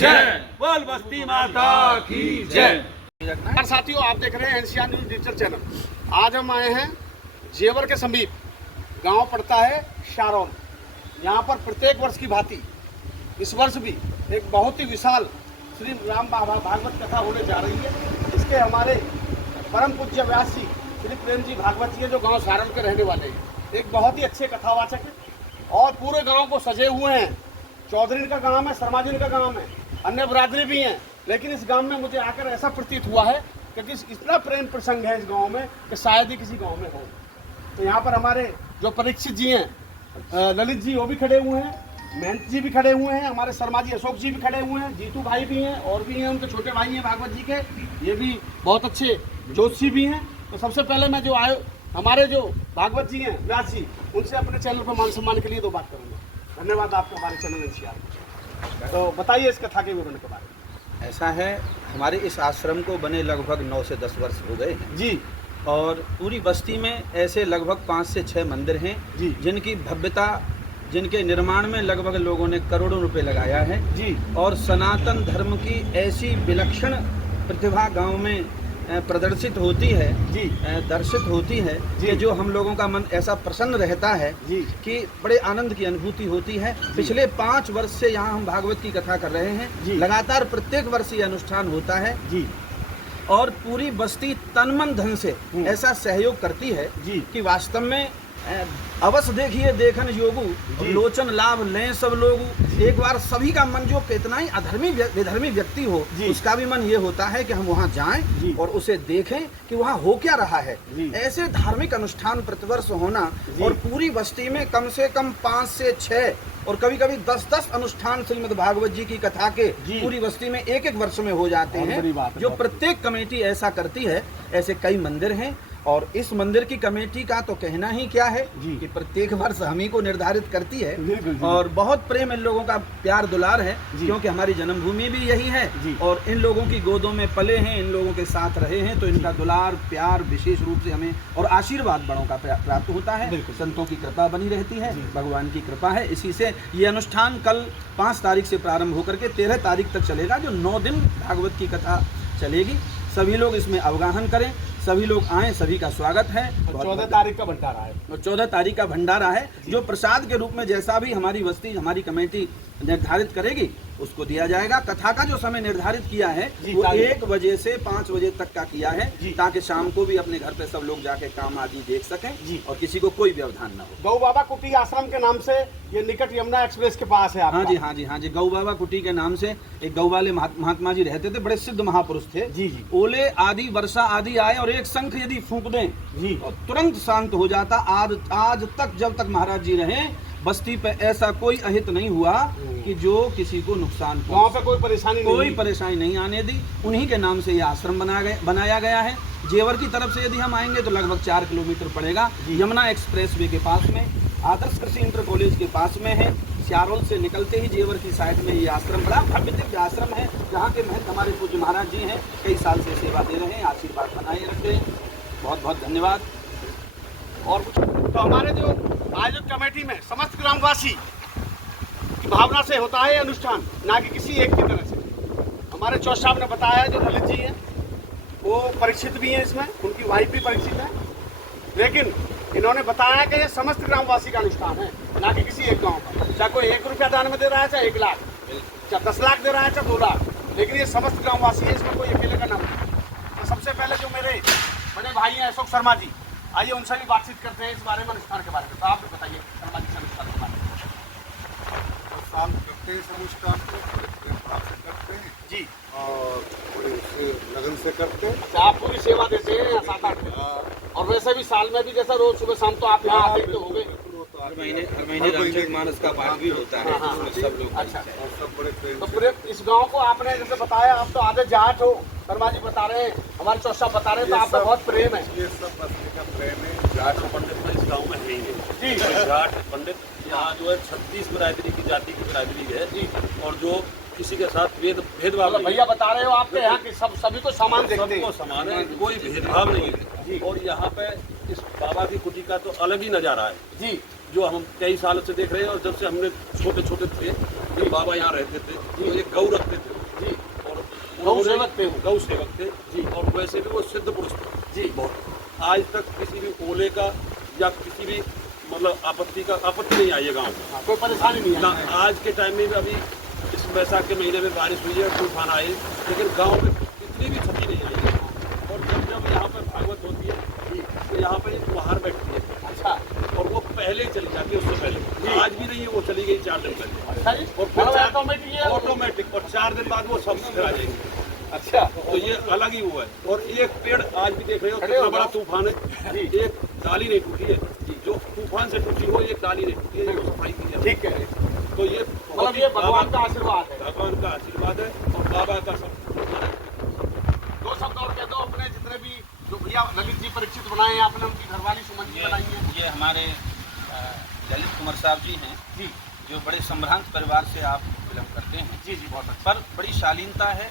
जय। बोल बस्ती माता की जय। साथियों, आप देख रहे हैं एनसीआर न्यूज डिजिटल चैनल। आज हम आए हैं जेवर के समीप, गांव पड़ता है शारौल। यहाँ पर प्रत्येक वर्ष की भांति इस वर्ष भी एक बहुत ही विशाल श्री राम भागवत कथा होने जा रही है। इसके हमारे परम पूज्य व्यास जी श्री प्रेम जी भागवत जी, जो गांव शारौल के रहने वाले हैं, एक बहुत ही अच्छे कथावाचक है और पूरे गांव को सजे हुए हैं। चौधरी का गांव है, शर्मा जी का गांव है, अन्य बरादरी भी हैं, लेकिन इस गांव में मुझे आकर ऐसा प्रतीत हुआ है कि इतना प्रेम प्रसंग है इस गांव में कि शायद ही किसी गांव में हो। तो यहाँ पर हमारे जो परीक्षित जी हैं, ललित जी वो भी खड़े हुए हैं, महंत जी भी खड़े हुए हैं, हमारे शर्मा जी अशोक जी भी खड़े हुए हैं, जीतू भाई भी हैं और भी हैं, उनके छोटे भाई हैं भागवत जी के, ये भी बहुत अच्छे ज्योतिषी भी हैं। तो सबसे पहले मैं जो हमारे जो भागवत जी हैं व्यास जी, उनसे अपने चैनल पर मान सम्मान के लिए 2 बात करूँगा। धन्यवाद आपका हमारे चैनल एनसीआर। तो बताइए इस कथा के विवरण के बारे में। ऐसा है, हमारे इस आश्रम को बने लगभग 9 से 10 वर्ष हो गए हैं जी। और पूरी बस्ती में ऐसे लगभग 5 से 6 मंदिर हैं जी, जिनकी भव्यता, जिनके निर्माण में लगभग लोगों ने करोड़ों रुपए लगाया है जी। और सनातन धर्म की ऐसी विलक्षण प्रतिभा गांव में प्रदर्शित होती है जी, दर्शित होती है कि जो हम लोगों का मन ऐसा प्रसन्न रहता है जी कि बड़े आनंद की अनुभूति होती है। पिछले 5 वर्ष से यहाँ हम भागवत की कथा कर रहे हैं। लगातार प्रत्येक वर्ष ये अनुष्ठान होता है जी और पूरी बस्ती तन मन धन से ऐसा सहयोग करती है जी कि वास्तव में अवश्य देखिए देखन योगु लोचन लाभ लें सब लोग। एक बार सभी का मन, जो कितना ही अधर्मी विधर्मी व्यक्ति हो, उसका भी मन ये होता है कि हम वहाँ जाएं और उसे देखें कि वहाँ हो क्या रहा है। ऐसे धार्मिक अनुष्ठान प्रतिवर्ष होना और पूरी बस्ती में कम से कम 5 से 6 और कभी कभी 10-10 अनुष्ठान श्रीमद् भागवत जी की कथा के पूरी बस्ती में एक वर्ष में हो जाते हैं, जो प्रत्येक कमेटी ऐसा करती है। ऐसे कई मंदिर हैं और इस मंदिर की कमेटी का तो कहना ही क्या है कि प्रत्येक वर्ष हम ही को निर्धारित करती है और बहुत प्रेम इन लोगों का, प्यार दुलार है, क्योंकि हमारी जन्मभूमि भी यही है और इन लोगों की गोदों में पले हैं, इन लोगों के साथ रहे हैं, तो इनका दुलार प्यार विशेष रूप से हमें और आशीर्वाद बड़ों का प्राप्त होता है। संतों की कृपा बनी रहती है, भगवान की कृपा है। इसी से ये अनुष्ठान कल 5 तारीख से प्रारंभ होकर के 13 तारीख तक चलेगा, जो 9 दिन भागवत की कथा चलेगी। सभी लोग इसमें अवगाहन करें, सभी लोग आएँ, सभी का स्वागत है। 14 तारीख का भंडारा है और 14 तारीख का भंडारा है, जो प्रसाद के रूप में जैसा भी हमारी बस्ती, हमारी कमेटी निर्धारित करेगी उसको दिया जाएगा। कथा का जो समय निर्धारित किया है वो 1 बजे से 5 बजे तक का किया है, ताकि शाम को भी अपने घर पे सब लोग जाके काम आदि देख सकें और किसी को कोई व्यवधान न हो। गौ बाबा कुटी आश्रम के नाम से ये निकट यमुना एक्सप्रेस के पास है आपका। हाँ जी, गौ बाबा कुटी के नाम से एक गौ वाले महात्मा जी रहते थे, बड़े सिद्ध महापुरुष थे। जी। ओले आदि वर्षा आदि आए और एक शंख यदि फूंक दें तो तुरंत शांत हो जाता। आज तक जब तक महाराज जी रहे, बस्ती पे ऐसा कोई अहित नहीं हुआ कि जो किसी को नुकसान वहाँ पे कोई परेशानी नहीं आने दी। उन्हीं के नाम से ये आश्रम बनाया गया है। जेवर की तरफ से यदि हम आएंगे तो लगभग 4 किलोमीटर पड़ेगा। यमुना एक्सप्रेसवे के पास में, आदर्श कृषि इंटर कॉलेज के पास में है। शारौल से निकलते ही जेवर की साइड में ये आश्रम, बड़ा भव्य दिव्य आश्रम है, जहाँ के महंत हमारे पूज्य महाराज जी हैं, कई साल से सेवा दे रहे हैं, आशीर्वाद बनाए रखते हैं। बहुत बहुत धन्यवाद। और तो हमारे जो आयोजक कमेटी में समस्त ग्रामवासी की भावना से होता है अनुष्ठान, ना कि किसी एक की तरह से। हमारे चौधरी साहब ने बताया, जो ललित जी हैं वो परीक्षित भी हैं, इसमें उनकी वाइफ भी परीक्षित है, लेकिन इन्होंने बताया कि ये समस्त ग्रामवासी का अनुष्ठान है, ना कि किसी एक गांव का। चाहे कोई 1 रुपया दान में दे रहा है, चाहे 1 लाख, चाहे 10 लाख दे रहा है, चाहे 2 लाख, लेकिन ये समस्त ग्रामवासी है, इसमें कोई अकेले का नाम नहीं। तो सबसे पहले जो मेरे बड़े भाई हैं अशोक शर्मा जी, आइए उनसे भी बातचीत करते हैं इस बारे में, अनुष्ठान के बारे में। तो आप भी बताइए शर्मा जी से अनुष्ठान के बारे में। साल करते हैं अनुष्ठान को, बड़े भाव से करते हैं जी और बड़े लगन से करते हैं। अच्छा, आप पूरी सेवा देते हैं या 7-8 दिन? और वैसे भी साल में भी जैसा रोज सुबह शाम तो आप यहाँ आते हो गए। हर महीने रामचरितमानस का पाठ भी होता है, सब लोग। अच्छा, और सब बड़े प्रेम तो पूरे इस गांव को आपने जैसे बताया, आप तो आधे जाट हो, शर्मा जी बता रहे हैं, हमारे चौधरी साहब बता रहे हैं, तो आपका बहुत प्रेम है। ये सब बस्ती का प्रेम है। जाट पंडित तो इस गाँव में है ही नहीं। जाट पंडित यहाँ जो है 36 बिरादरी की जाति की बिरादरी है जी, और जो किसी के साथ भेदभाव नहीं। भैया बता रहे हो आपके यहाँ की सभी को समान देखते हैं। सबको समान है, कोई भेदभाव नहीं है। और यहाँ पे इस बाबा की कुटी का तो अलग ही नजारा है जी। जो हम कई सालों से देख रहे हैं, और जब से हमने छोटे छोटे थे, ये बाबा यहाँ रहते थे, तो ये गौ रखते थे जी, और गौ सेवक थे वो। गौ सेवक थे जी। और वैसे भी वो सिद्ध पुरुष थे जी। बहुत। आज तक किसी भी ओले का या किसी भी मतलब आपत्ति नहीं आई है गाँव में। हाँ, कोई परेशानी नहीं ना है। आज के टाइम में भी अभी इस वैशाख के महीने में बारिश हुई है, तूफान आए, लेकिन गांव में इतनी भी क्षति नहीं आई है। और जब यहाँ पर भागवत होती है तो यहाँ पर एक बाहर बैठती है, अच्छा और वो पहले ही चली जाती है, उससे पहले। आज भी नहीं है, वो चली गई 4 दिन पहले, अच्छा जी, और फिर ऑटोमेटिक है वो। ऑटोमेटिक, और 4 दिन बाद वो सब फिर आ जाएंगे। अच्छा, तो ये अलग ही हुआ है। और एक पेड़ आज भी देख रहे हो खड़े कितना हो बड़ा जाओ। तूफान है, एक डाली नहीं टूटी है, जो तूफान से टूटी हो एक डाली नहीं टूटी है, जो सफाई की है। ठीक है, तो ये मतलब ये भगवान का आशीर्वाद है। भगवान का आशीर्वाद है और बाबा का सब। दो शब्द और कह दो अपने जितने भी जो भैया ललित जी परीक्षित बनाए हैं आपने, उनकी घरवाली सुमन जी बनाई है। ये हमारे ललित कुमार साहब जी हैं, जी जो बड़े संभ्रांत परिवार से आप बिलोंग करते हैं, जी जी, बहुत अच्छा। पर बड़ी शालीनता है।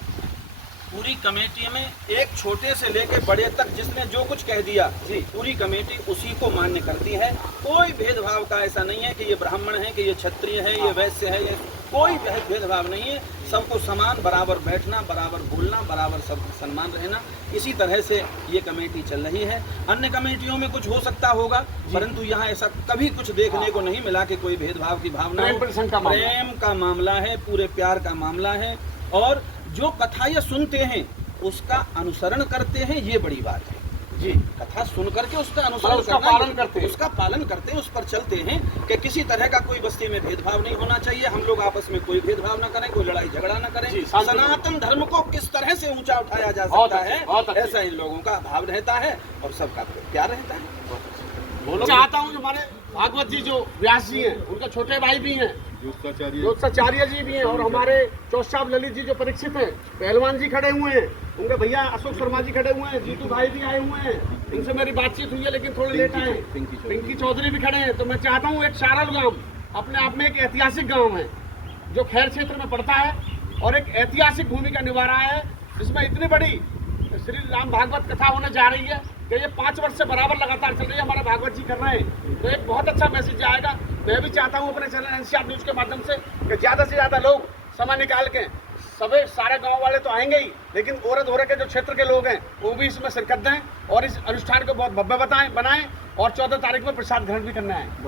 पूरी कमेटी में एक छोटे से लेके बड़े तक जिसने जो कुछ कह दिया, जी। पूरी कमेटी उसी को मान्य करती है। कोई भेदभाव का ऐसा नहीं है कि ये ब्राह्मण है, कि ये क्षत्रिय है, ये वैश्य है, ये कोई भेदभाव नहीं है। सबको समान, बराबर बैठना, बराबर बोलना, बराबर सबको सम्मान रहना, इसी तरह से ये कमेटी चल रही है। अन्य कमेटियों में कुछ हो सकता होगा, परंतु यहाँ ऐसा कभी कुछ देखने को नहीं मिला कि कोई भेदभाव की भावना हो। प्रेम का मामला है, पूरे प्यार का मामला है, और जो कथा ये सुनते हैं उसका अनुसरण करते हैं, ये बड़ी बात है जी। कथा सुन करके उसका अनुसरण उसका करना, पालन करते हैं। उसका पालन करते हैं, उस पर चलते हैं कि किसी तरह का कोई बस्ती में भेदभाव नहीं होना चाहिए। हम लोग आपस में कोई भेदभाव न करें, कोई लड़ाई झगड़ा न करें। जी, शांति सनातन धर्म को किस तरह से ऊंचा उठाया जा बहुत सकता अच्छे, बहुत है, अच्छे। ऐसा इन लोगों का भाव रहता है और सबका प्यार रहता है। चाहता हूँ हमारे भागवत जी जो व्यास जी हैं, उनके छोटे भाई भी हैं, ज्योतिषाचार्य जी भी हैं, और हमारे चौसाब ललित जी जो परीक्षित हैं, पहलवान जी खड़े हुए हैं, उनके भैया अशोक शर्मा जी खड़े हुए हैं, जीतू भाई भी आए हुए हैं, इनसे मेरी बातचीत हुई है लेकिन थोड़े लेट आए। पिंकी चौधरी भी खड़े हैं। तो मैं चाहता हूँ एक शारल गांव अपने आप में एक ऐतिहासिक गांव है, जो खैर क्षेत्र में पड़ता है और एक ऐतिहासिक भूमिका निभा रहा है, जिसमें इतनी बड़ी श्री राम भागवत कथा होने जा रही है कि ये 5 वर्ष से बराबर लगातार चल रही है, हमारे भागवत जी कर रहे हैं। तो एक बहुत अच्छा मैसेज जाएगा। मैं भी चाहता हूँ अपने चैनल एनसीआर न्यूज़ के माध्यम से कि ज़्यादा से ज़्यादा लोग समय निकाल के, सारे गांव वाले तो आएंगे ही, लेकिन औरत हो के जो क्षेत्र के लोग हैं वो भी इसमें शिरकत दें और इस अनुष्ठान को बहुत भव्य बनाएं, और 14 तारीख में प्रसाद ग्रहण भी करना है।